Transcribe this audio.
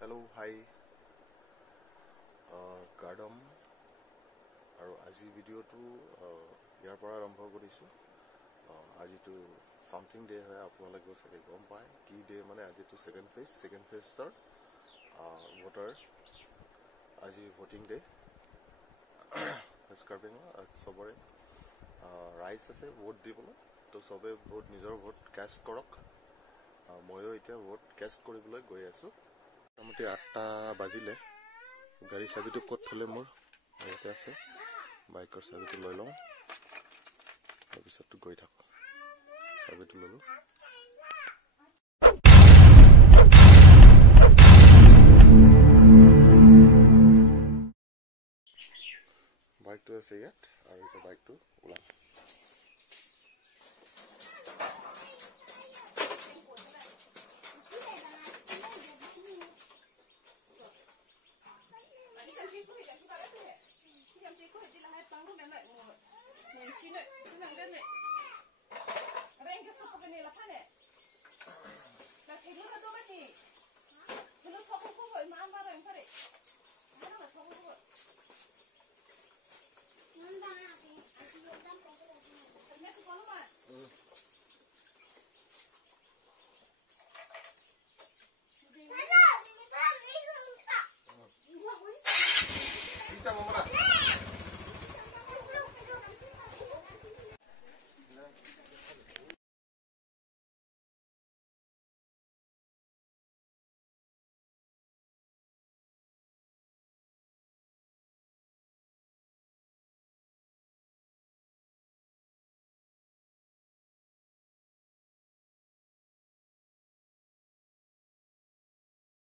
Hello, hi, Gardam, আৰু আজি ভিডিঅ'টো ইয়াৰ পৰা আৰম্ভ কৰিছোঁ। আজিটো সামথিং ডে হয়, আপোনালোকে চাগে গম পায় কি ডে মানে। আজিটো ছেকেণ্ড ফেজৰ ভোটাৰ, আজি ভোটিং ডে। স্কাৰ্পিঙৰ চবৰে ৰাইটছ আছে ভোট দিবলৈ, তো চবে নিজৰ ভোট কাষ্ট কৰক। ময়ো এতিয়া ভোট কাষ্ট কৰিবলৈ গৈ আছোঁ। মোটামুটি 8টা বাজিলে। গাড়ী চাবিটো ক'ত থ'লে মোৰ ইয়াতে আছে, বাইকৰ চাবিটো লৈ লওঁ, তাৰপিছততো গৈ থাকোঁ। চাবিটো ল'লোঁ। বাইকটো আছে ইয়াত, আৰু এতিয়া বাইকটো ওলাম।